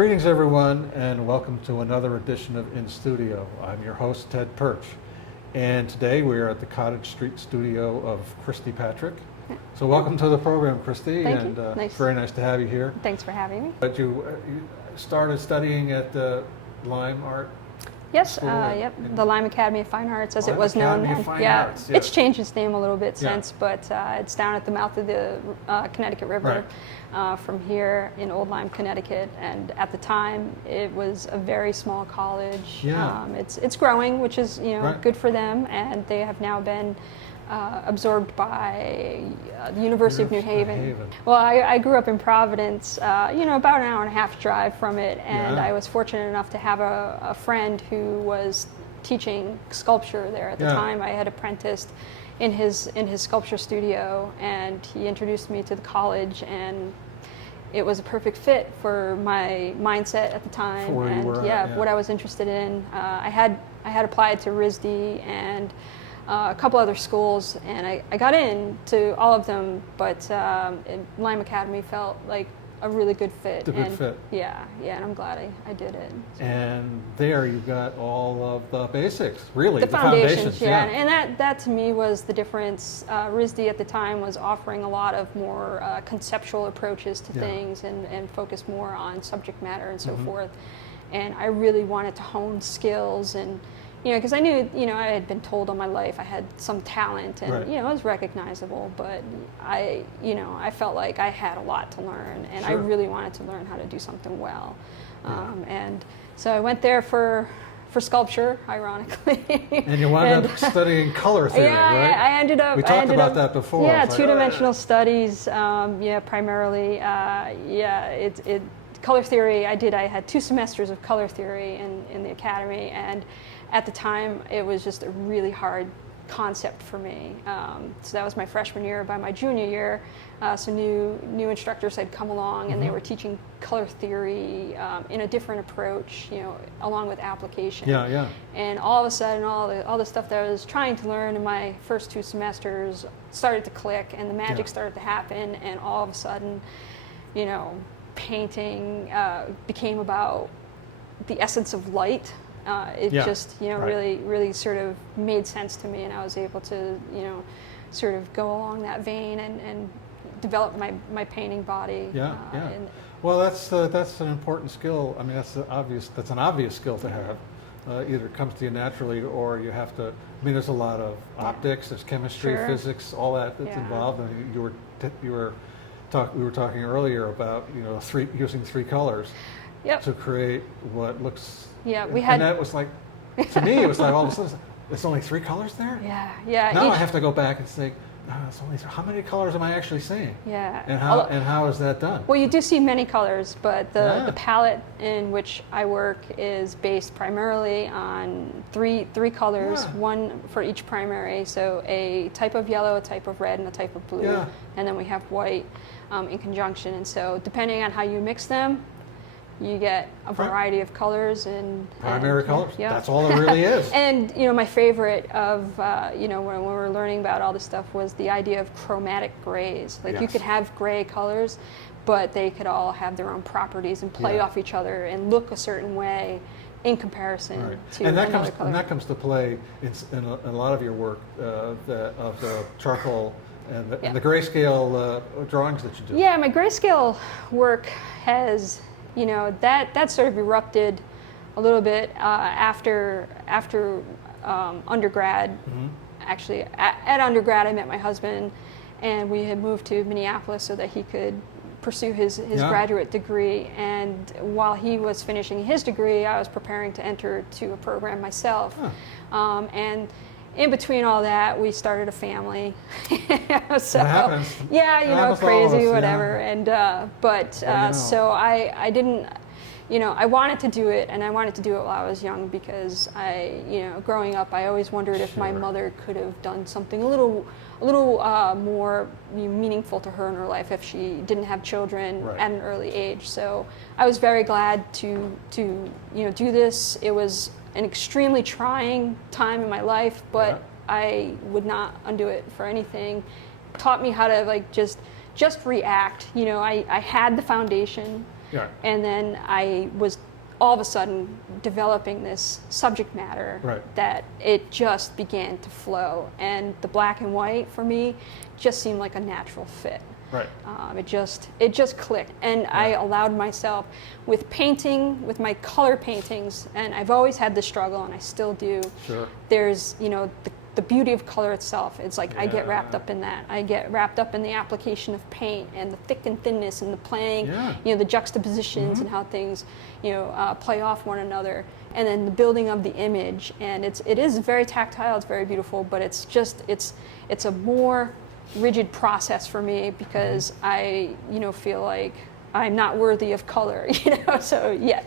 Greetings everyone, and welcome to another edition of In Studio. I'm your host, Ted Perch, and today we are at the Cottage Street studio of Christy Patrick. So welcome to the program, Christy. Thank you. Nice. Very nice to have you here. Thanks for having me. But you started studying at the Lime Art Yes, School yep, the Lime Academy of Fine Arts, as Lime it was known Academy then. of Fine Yeah, Arts, yes. it's changed its name a little bit Yeah. since, but it's down at the mouth of the Connecticut River from here in Old Lyme, Connecticut. And at the time, it was a very small college. Yeah. It's growing, which is Right. good for them, and they have now been absorbed by the University of New Haven. Well, I grew up in Providence, about an hour and a half drive from it, and Yeah. I was fortunate enough to have a friend who was teaching sculpture there at the Yeah. time. I had apprenticed in his sculpture studio, and he introduced me to the college, and it was a perfect fit for my mindset at the time, For where you and were at, yeah. what I was interested in. I had applied to RISD and a couple other schools, and I got into all of them, but Lime Academy felt like a really good fit. A good fit. Yeah, and I'm glad I did it. So. And there you got all of the basics, really, The foundations, yeah. And that to me was the difference. RISD at the time was offering a lot of more conceptual approaches to Yeah. things and focused more on subject matter and so Mhm. forth. And I really wanted to hone skills and, because I knew, I had been told all my life I had some talent and, Right. it was recognizable, but I felt like I had a lot to learn, and I Sure. really wanted to learn how to do something well. Yeah. And so I went there for sculpture, ironically. And you wound up studying color theory, yeah, right? I ended up. We talked about that before. Yeah, It's like, two-dimensional studies. Primarily. It color theory. I had 2 semesters of color theory in the academy, and at the time it was just a really hard concept for me. So that was my freshman year. By my junior year, some new instructors had come along, and they Mhm. were teaching color theory in a different approach, along with application. Yeah. And all of a sudden, all the stuff that I was trying to learn in my first 2 semesters started to click, and the magic Yeah. started to happen, and all of a sudden, painting became about the essence of light. It Yeah, just, right. really sort of made sense to me, and I was able to, sort of go along that vein and develop my painting body. Yeah. And Well, that's an important skill. I mean, that's an obvious skill to have. Either it comes to you naturally, or you have to. I mean, there's a lot of optics, there's chemistry, Sure. physics, all that that's Yeah. involved. And we were talking earlier about using 3 colors Yep. to create what looks. Yeah, we had. And that was like, to me, it was like all of a sudden, it's only 3 colors there. Yeah. Now I have to go back and think, it's only how many colors am I actually seeing? Yeah. And how is that done? Well, you do see many colors, but Yeah. the palette in which I work is based primarily on three colors, Yeah. one for each primary. So a type of yellow, a type of red, and a type of blue. Yeah. And then we have white in conjunction. And so depending on how you mix them, you get a variety of colors and Primary colors. Yeah. That's all it really is. And my favorite of when we were learning about all this stuff was the idea of chromatic grays. Like you Yes. could have gray colors, but they could all have their own properties and play Yeah. off each other and look a certain way in comparison Right. to And that another color. comes to play in a lot of your work of the charcoal and the grayscale drawings that you do. Yeah, my grayscale work has, that sort of erupted a little bit after undergrad. Mm-hmm. Actually, at undergrad, I met my husband, and we had moved to Minneapolis so that he could pursue his Yeah. graduate degree. And while he was finishing his degree, I was preparing to enter to a program myself. Huh. And in between all that, we started a family. So, That happens. yeah, That happens to all of crazy, us, whatever. yeah. And so I didn't. I wanted to do it, and I wanted to do it while I was young because growing up, I always wondered if my Sure. mother could have done something a little more meaningful to her in her life if she didn't have children Right. at an early age. So I was very glad to do this. It was an extremely trying time in my life, but Yeah. I would not undo it for anything. Taught me how to just react. I had the foundation. Yeah. And then I was all of a sudden developing this subject matter Right. that it just began to flow. And the black and white for me just seemed like a natural fit. Right. It just clicked, and I allowed myself with painting, with my color paintings, and I've always had this struggle, and I still do. Sure. There's, the beauty of color itself. It's like I get wrapped Yeah. up in that. I get wrapped up in the application of paint and the thick and thinness and the playing, Yeah. the juxtapositions and how things, play off one another, and then the building of the image. And it is very tactile. It's very beautiful, but it's a more rigid process for me because I, feel like I'm not worthy of color, so yet.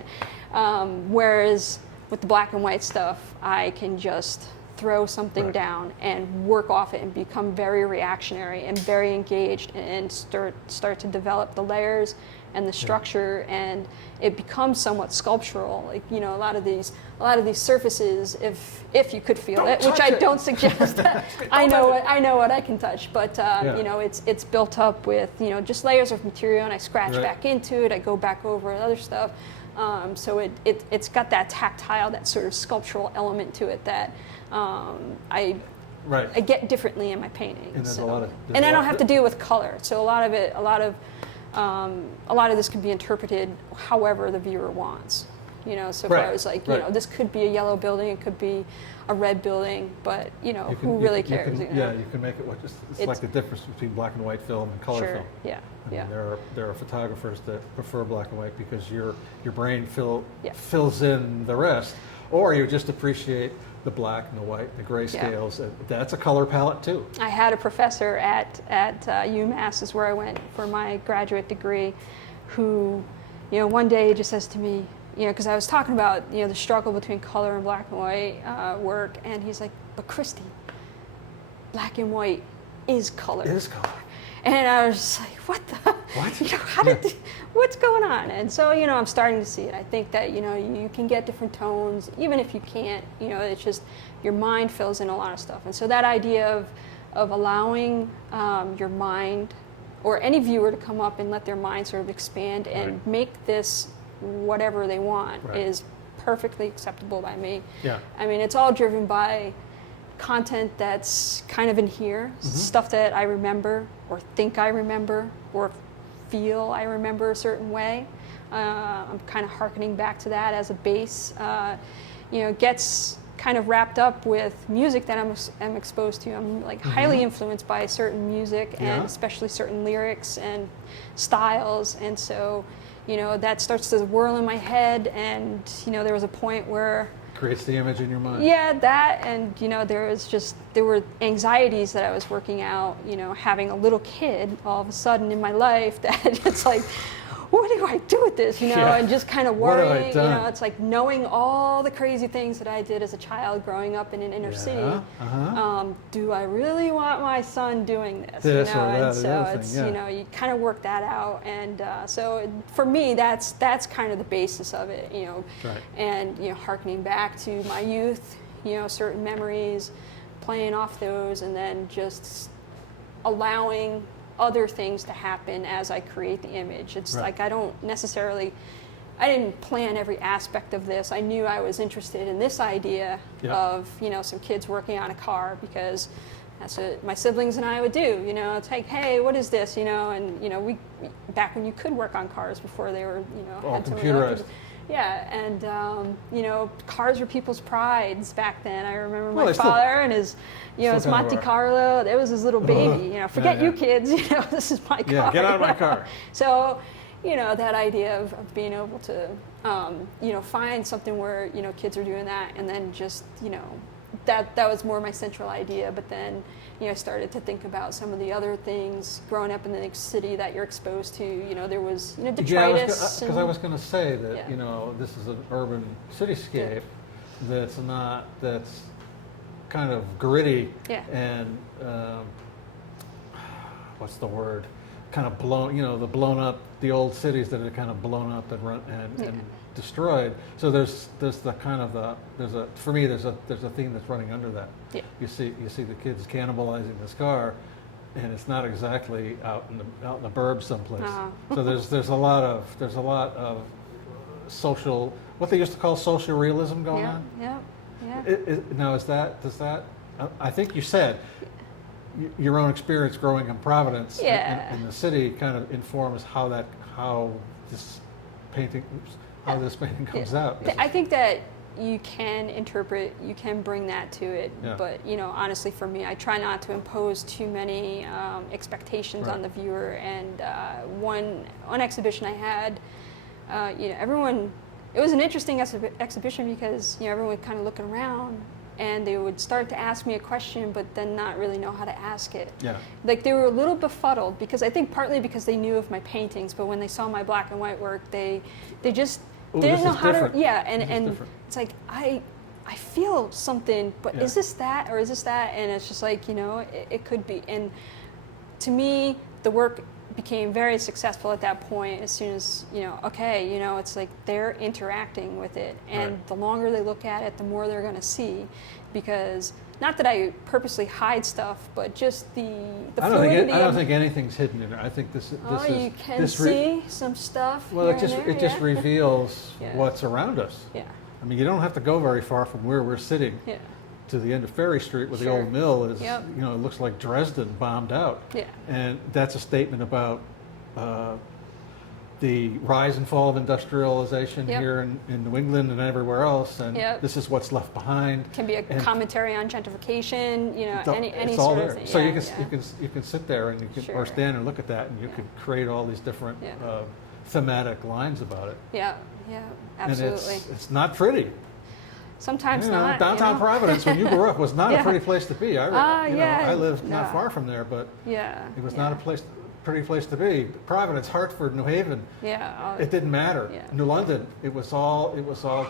Whereas with the black and white stuff, I can just throw something Right. down and work off it and become very reactionary and very engaged and start to develop the layers and the structure, and it becomes somewhat sculptural. Like, a lot of these surfaces, if you could feel Don't it, which touch I it. don't suggest. I know what I can touch, but Yeah. it's built up with just layers of material, and I scratch Right. back into it. I go back over other stuff. So it's got that tactile, that sort of sculptural element to it that I Right. get differently in my paintings. And there's So- a lot of- there's and a I lot don't have to deal with color. So a lot of this can be interpreted however the viewer wants. So far Right, as like, right. this could be a yellow building, it could be a red building, but You who can- really you cares? can- Yeah, you can make it it's like the difference between black and white film and color Sure. film. Yeah. I mean, Yeah. there are photographers that prefer black and white because your brain Yeah. fills in the rest, or you just appreciate the black and the white, the grayscales. And that's a color palette too. I had a professor at UMass, is where I went for my graduate degree, who, one day just says to me, because I was talking about, the struggle between color and black and white work, and he's like, "But Christy, black and white is color." It is color. And I was just like, "What the? What? What's going on?" And so, I'm starting to see it. I think that, you can get different tones, even if you can't, it's just your mind fills in a lot of stuff. And so that idea of allowing your mind or any viewer to come up and let their mind sort of expand and Right. make this whatever they want Right. is perfectly acceptable by me. Yeah. I mean, it's all driven by content that's kind of in here, stuff that I remember or think I remember or feel I remember a certain way. I'm kind of hearkening back to that as a base. Gets kind of wrapped up with music that I'm exposed to. I'm like highly influenced by certain music and Yeah. especially certain lyrics and styles, and so that starts to whirl in my head, and there was a point where Creates the image in your mind. that, and there were anxieties that I was working out, having a little kid all of a sudden in my life, that it's like, what do I do with this, Yeah. and just kind of What have I worrying, done? it's like knowing all the crazy things that I did as a child growing up in an inner city. Do I really want my son doing this? This or that, and or the so other thing, it's, yeah. you kind of work that out, and so for me, that's kind of the basis of it, Right. and hearkening back to my youth, certain memories, playing off those, and then just allowing other things to happen as I create the image. It's Right. like I didn't plan every aspect of this. I knew I was interested in this idea Yeah. of some kids working on a car, because that's what my siblings and I would do. It's like, hey, what is this? And we back when you could work on cars before they were All had to- computerized. Yeah, and cars were people's prides back then. I remember Well, my they still- father and his, his kind of Monte are. Carlo. That was his little baby. Forget yeah. you kids. This is my car. Yeah, get out of my car. So, that idea of being able to, find something where kids are doing that, and then just that was more my central idea. But then I started to think about some of the other things growing up in the next city that you're exposed to. There was detritus. Because I was going to say that Yeah. this is an urban cityscape that's kind of gritty Yeah. and what's the word? Kind of blown. The blown up, the old cities that are kind of blown up and and destroyed. So there's the kind of there's a theme that's running under that. Yeah. You see the kids cannibalizing this car, and it's not exactly out in the burbs someplace. Uh-huh. So there's a lot of social, what they used to call social realism going on. Yeah. Now does that? I think you said your own experience growing in Providence in the city kind of informs how this painting comes out. I think that you can interpret, you can bring that to it, Yeah. but honestly, for me, I try not to impose too many expectations Right. on the viewer. And one exhibition I had, everyone. It was an interesting exhibition because everyone would kind of looking around, and they would start to ask me a question, but then not really know how to ask it. Yeah. Like they were a little befuddled because I think partly because they knew of my paintings, but when they saw my black and white work, they just Ooh, didn't this know is how different. to. Yeah, This is and different. it's like I feel something, but Yeah. is this that or is this that? And it's just like it could be. And to me, the work became very successful at that point as soon as it's like they're interacting with it, and Right. the longer they look at it, the more they're going to see, because not that I purposely hide stuff, but just the fluidity. I don't think anything's hidden in there. I think this Oh, is you can this see some stuff. well, here it just and there, it just yeah. reveals Yeah. what's around us. Yeah, I mean, you don't have to go very far from where we're sitting yeah, to the end of Ferry Street, where the Sure. old mill is. Yep. It looks like Dresden bombed out. yeah. And that's a statement about the rise and fall of industrialization Yep. here in New England and everywhere else, and Yep. this is what's left behind. Can be a And commentary on gentrification. Any it's all sort there. of thing. So yeah, you can sit there and you can Sure. or stand and look at that, and you Yeah. could create all these different Yeah. thematic lines about it. yeah, absolutely. And it's not pretty. Sometimes not. Downtown Providence, when you grew up, was not Yeah. a pretty place to be. Yeah. I lived not No. far from there, but Yeah. it was yeah. not a pretty place to be. Providence, Hartford, New Haven, Yeah. it didn't matter. Yeah. New London, it was all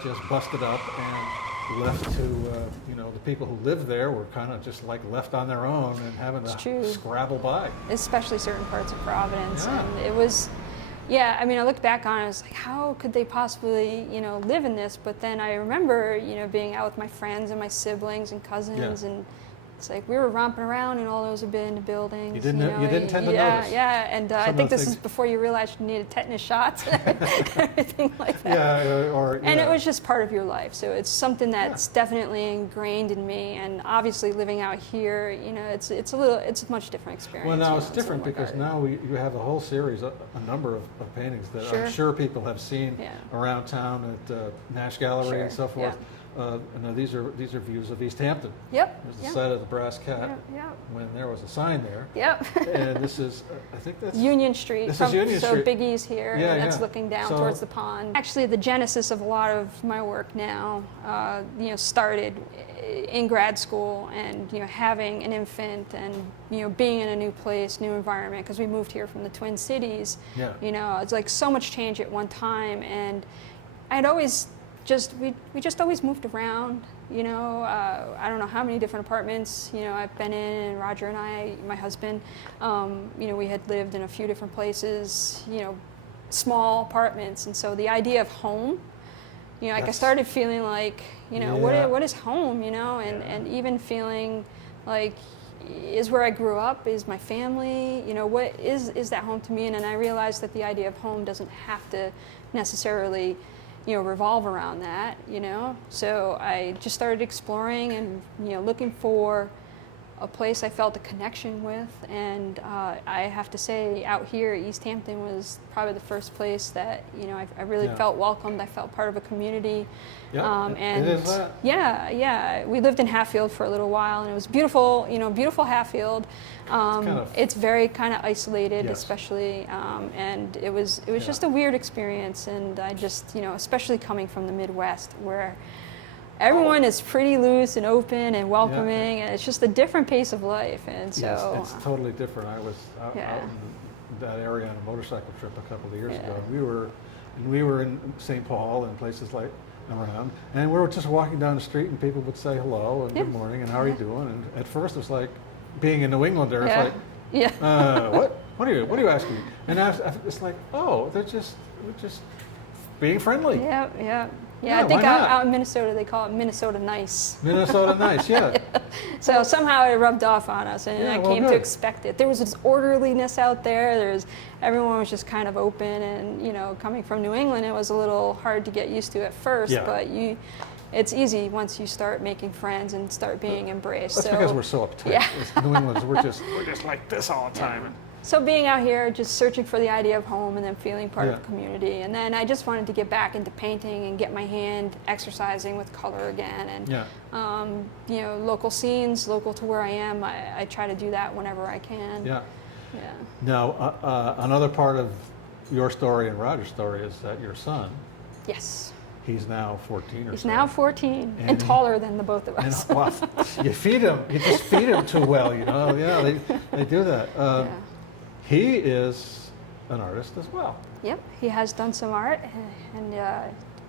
just busted up and left to the people who lived there were kind of just like left on their own and having It's to true. scrabble by. Especially certain parts of Providence. Yeah. And it was, yeah, I mean, I look back on it, I was like, how could they possibly, live in this? But then I remember, being out with my friends and my siblings and cousins, Yeah. and it's like we were romping around and all those abandoned buildings. You didn't tend to yeah, notice. Yeah, and I Some think of the this is things- before you realized you needed tetanus shots and everything like that. And it was just part of your life. So it's something that's definitely ingrained in me. And obviously living out here, it's a much different experience. Well, now it's a different little more because guarded. now you have a whole series, a number of paintings that Sure. I'm sure people have seen Yeah. around town at Nash Gallery Sure, and so forth. yeah. These are views of East Hampton. Yep. There's the yep. site of the Brass Cat Yep. when there was a sign there. Yep. And this is, I think that's Union Street. This is Union so Street. Big E's here, Yeah, and that's yeah. looking down So- towards the pond. Actually, the genesis of a lot of my work now, started in grad school, and having an infant, and being in a new place, new environment, because we moved here from the Twin Cities. Yeah. It's like so much change at one time, and I'd always we just always moved around. I don't know how many different apartments I've been in, and Roger and I, my husband, we had lived in a few different places, small apartments, and so the idea of home, like I That's- started feeling like, Yeah. what is home, and even feeling like, is where I grew up, is my family, what is that home to me? And then I realized that the idea of home doesn't have to necessarily revolve around that, So I just started exploring and, looking for a place I felt a connection with. And I have to say, out here, East Hampton was probably the first place that, I really Yeah. felt welcomed. I felt part of a community. Yeah, And it is that. yeah. We lived in Hatfield for a little while, and it was beautiful, beautiful Hatfield. It's very kind of isolated, Yes. especially, and it was Yeah. just a weird experience. And I just, especially coming from the Midwest, where everyone is pretty loose and open and welcoming, and it's just a different pace of life. And so Yes, it's totally different. I was out Yeah. in that area on a motorcycle trip a couple of years Yeah. ago. We were in St. Paul and places like around, and we were just walking down the street, and people would say hello and Yeah. good morning and how are you doing? And at first it was like, being a New Englander, it's yeah, like, yeah. what are you asking? And it's like, oh, we're just being friendly. Yeah, yeah. Yeah, I think why not? out in Minnesota they call it Minnesota nice. Minnesota nice, yeah. So somehow it rubbed off on us, and Yeah, I well, came to good. expect it. There was this orderliness out there. Everyone was just kind of open, and coming from New England, it was a little hard to get used to at first. Yeah. But it's easy once you start making friends and start being embraced. That's because we're so uptight. Yeah. As New Englanders, we're just like this all the time. So being out here, just searching for the idea of home and then feeling part Yeah. of the community. And then I just wanted to get back into painting and get my hand exercising with color again. And, Yeah. local scenes, local to where I am, I try to do that whenever I can. Yeah. Yeah. Now, another part of your story and Roger's story is that your son, Yes. he's now 14 or He's so. now 14 and And taller than the both of And, us. well, you feed him. You just feed him too well, Yeah, they do that. Yeah. He is an artist as well. Yep. He has done some art and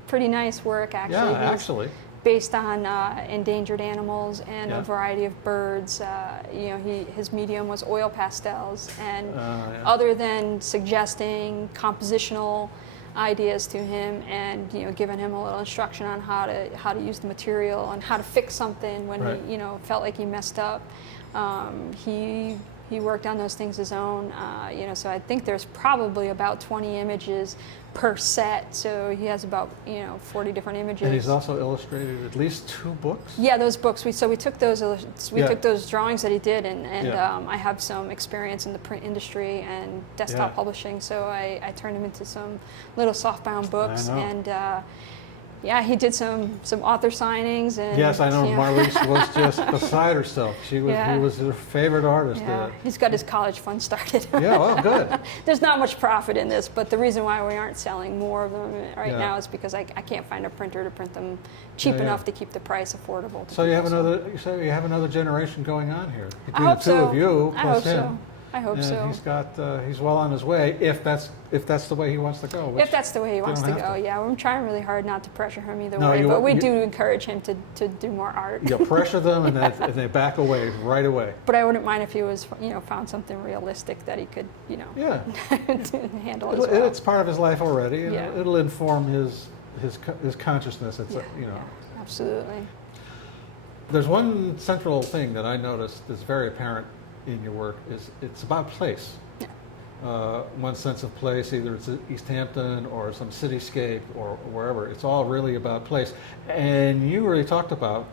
pretty nice work, actually. Yeah, He's actually. based on endangered animals and Yeah. a variety of birds. His medium was oil pastels, and Yeah. other than suggesting compositional ideas to him and giving him a little instruction on how to use the material and how to fix something when Right. he felt like he messed up, he worked on those things his own. So I think there's probably about 20 images per set. So he has about 40 different images. And he's also illustrated at least 2 books. Yeah, those books. We took those. Yeah. Took those drawings that he did, and Yeah. I have some experience in the print industry and desktop Yeah. publishing. So I turned them into some little softbound books, I know. and he did some author signings. And Yes, I know. Marlise was just beside herself. He Yeah. was her favorite artist. Yeah, he's got his college fund started. Yeah, well, good. There's not much profit in this, but the reason why we aren't selling more of them right Yeah. now is because I can't find a printer to print them cheap Yeah, yeah. enough to keep the price affordable. To So you have people. you have another generation going on here I between hope the two so. of you I plus hope him. so. I hope And so. he's well on his way if that's the way he wants to go. If that's the way he wants to don't go, have to. yeah. I'm trying really hard not to pressure him either No, way, you- but we you- do encourage him to do more art. You pressure them and they back away right away. But I wouldn't mind if he was, found something realistic that he could, Yeah, handle as well. it's part of his life already, and Yeah. it'll inform his consciousness. It's Yeah, yeah, absolutely. There's one central thing that I noticed that's very apparent in your work is it's about place. Yeah. One sense of place, either it's East Hampton or some cityscape or wherever. It's all really about place. And you really talked about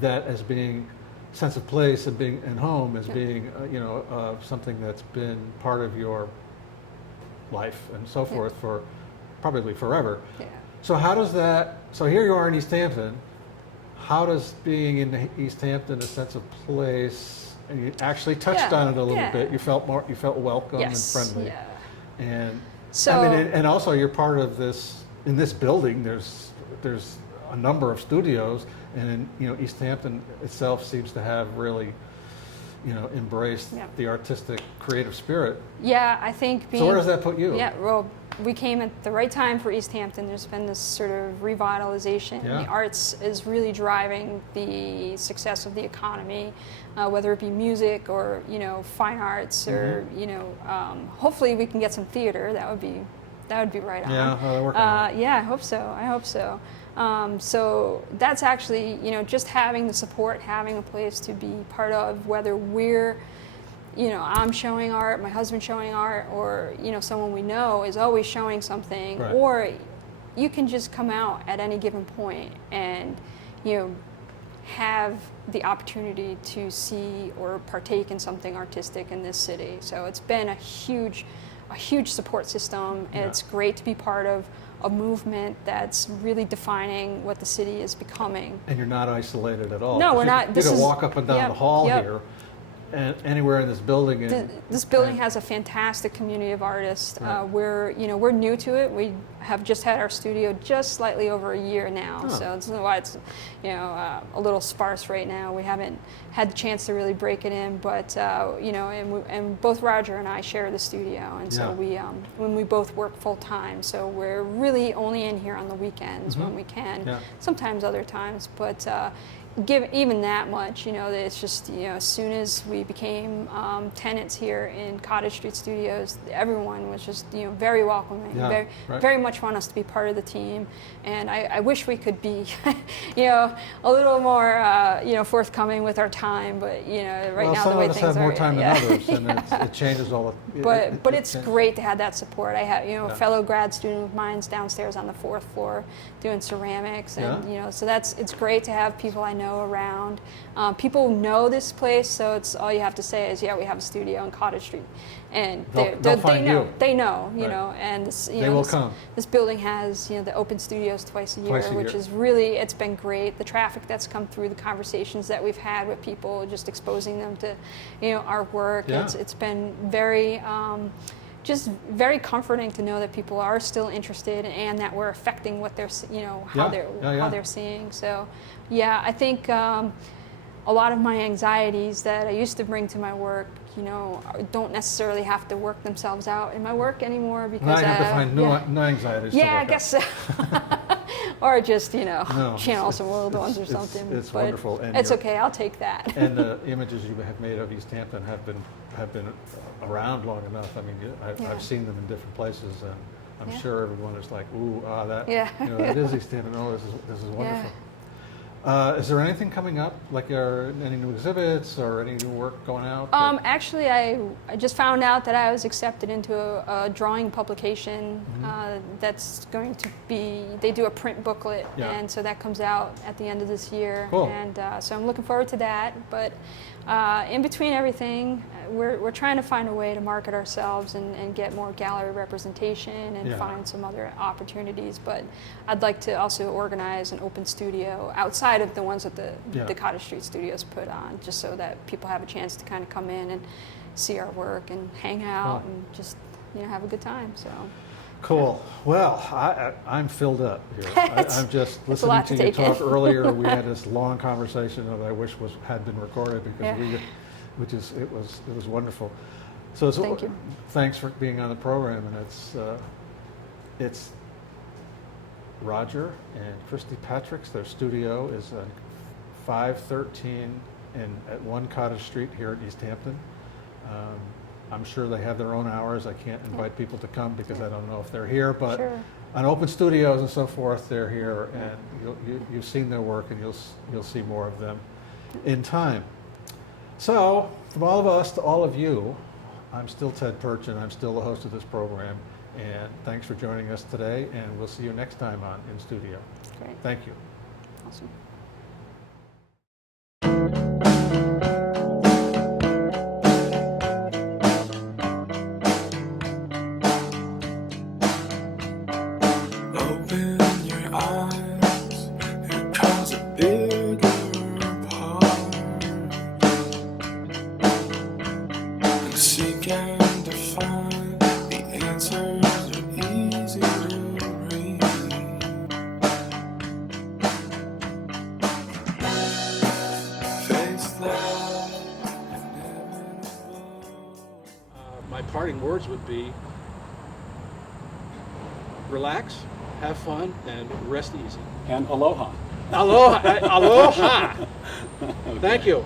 that as being sense of place and being and home as Yeah. being something that's been part of your life and so forth for probably forever. Yeah. So how does that? So here you are in East Hampton. How does being in East Hampton a sense of place? And you actually touched Yeah, on it a little yeah. bit. You felt welcome Yes. and friendly. Yeah. And So. I mean, and also you're part of this. In this building, there's a number of studios, and East Hampton itself seems to have really, embraced Yeah. the artistic, creative spirit. Yeah, I think being. So where does that put you? Yeah, well, we came at the right time for East Hampton. There's been this sort of revitalization. Yeah. The arts is really driving the success of the economy, whether it be music or fine arts or hopefully we can get some theater. That would be right on. Yeah, well, they're working on it. Yeah, I hope so. So that's actually just having the support, having a place to be part of, whether we're I'm showing art, my husband's showing art, or someone we know is always showing something, Right. or you can just come out at any given point and have the opportunity to see or partake in something artistic in this city. So it's been a huge support system. Yeah. It's great to be part of a movement that's really defining what the city is becoming. And you're not isolated at all. No, 'Cause we're not. You This can is- walk up and down yep, the hall yep. here, and anywhere in this building. And, This building has a fantastic community of artists. Right. We're new to it. We have just had our studio just slightly over a year now, Huh. so that's why it's a little sparse right now. We haven't had the chance to really break it in, but and both Roger and I share the studio, and so Yeah. when we both work full time, so we're really only in here on the weekends when we can. Yeah. Sometimes other times, but. Give even that much, it's just as soon as we became tenants here in Cottage Street Studios, everyone was just very welcoming, Yeah, very right. very much much want us to be part of the team, and I wish we could be, a little more, forthcoming with our time. But right now the way things are, some of us have more time than others, and it changes all the. But it's great to have that support. I have a fellow grad student of mine's downstairs on the 4th floor doing ceramics, and so it's great to have people I know around. People know this place, so it's all you have to say is, we have a studio on Cottage Street, and they know, and this, they will come. This building has the open studios twice a year, which is really, it's been great. The traffic that's come through, the conversations that we've had with people, just exposing them to our work. It's been very just very comforting to know that people are still interested and that we're affecting what they're how they're seeing. So I think a lot of my anxieties that I used to bring to my work, don't necessarily have to work themselves out in my work anymore, because now I have to find new anxieties. Yeah, I guess so. Or just channel some old ones or something. It's wonderful. And it's okay. I'll take that. And the images you have made of East Hampton have been around long enough. I mean, I've seen them in different places, and I'm sure everyone is like, ooh, that. It is East Hampton. Oh, this is wonderful. Is there anything coming up, like any new exhibits or any new work going out? Actually, I just found out that I was accepted into a drawing publication that's going to be, they do a print booklet, and so that comes out at the end of this year. Cool. And so I'm looking forward to that. But in between everything, we're trying to find a way to market ourselves and get more gallery representation and find some other opportunities. But I'd like to also organize an open studio outside of the ones that the Cottage Street Studios put on, just so that people have a chance to kind of come in and see our work and hang out and just have a good time. So. Cool. Well, I'm filled up here. I'm just listening to you talk earlier. We had this long conversation that I wish had been recorded, because it was wonderful. So thank you. Thanks for being on the program, and it's Roger and Christy Patrick's. Their studio is 513 at 1 Cottage Street here at East Hampton. I'm sure they have their own hours. I can't invite people to come because I don't know if they're here, but on open studios and so forth, they're here, and you've seen their work, and you'll see more of them in time. So, from all of us to all of you, I'm still Ted Perch, and I'm still the host of this program. And thanks for joining us today, and we'll see you next time on In Studio. Great. Thank you. Awesome. Open your eyes and cause a bigger part, and seek and define the answers are easy to read. Face that inevitable. My parting words would be, relax, have fun, and rest easy. And aloha. Aloha! Aloha! Thank you.